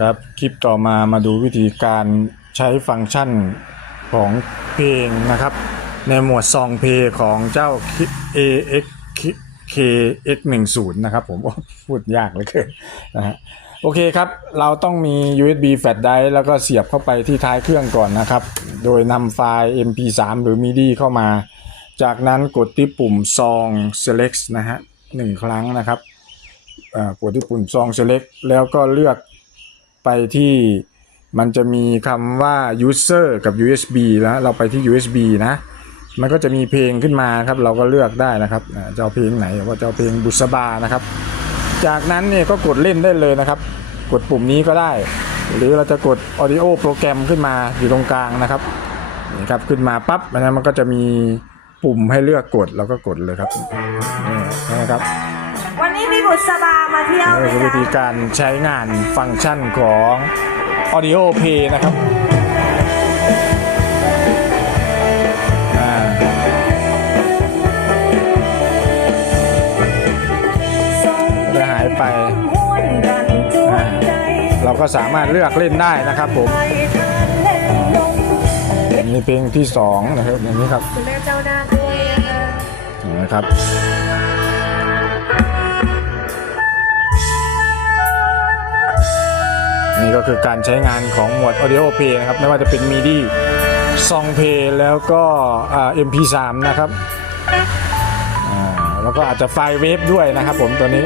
ครับ คลิปต่อมามาดูวิธีการใช้ฟังก์ชันของเพลงนะครับ ในหมวดซองเพลงของเจ้า AX KX10 นะครับผมพูดยากเลยเกินะฮะโอเคครับ เราต้องมี USB flash drive แล้วก็เสียบเข้าไปที่ท้ายเครื่องก่อนนะครับ โดยนำไฟล์ MP3 หรือ MIDI เข้ามา จากนั้นกดที่ปุ่มซอง select นะฮะหนึ่งครั้งนะครับกดที่ปุ่มซอง select แล้วก็เลือก ไปที่มันจะมีคำว่า user กับ USB แล้วเราไปที่ USB นะ มันก็จะมีเพลงขึ้นมาครับเราก็เลือกได้นะครับจะเอาเพลงไหนว่าจะเอาเพลงบุษบานะครับ จากนั้นเนี่ยก็กดเล่นได้เลยนะครับ กดปุ่มนี้ก็ได้ หรือเราจะกด audio โปรแกรมขึ้นมาอยู่ตรงกลางนะครับนี่ครับขึ้นมาปั๊บนนั้นมันก็จะมีปุ่มให้เลือกกดเราก็กดเลยครับนี่นะครับ วันนี้มีบุษบามาเที่ยวไหมนี่คือวิธีจ๊ะการใช้งานฟังก์ชันของ Audio Play นะครับอ่าจะหายไปอ่าเราก็สามารถเลือกเล่นได้นะครับผมนี่เพลงที่สองนะครับอย่างนี้ครับ คุณแม่เจ้าหน้าด้วยนะคะ นะครับ นี่ก็คือการใช้งานของหมวด Audio Play นะครับไม่ว่าจะเป็น MIDI Song Play แล้วก็อ่า MP3 นะครับแล้วก็อาจจะไฟล์เวฟด้วยนะครับผมตัวนี้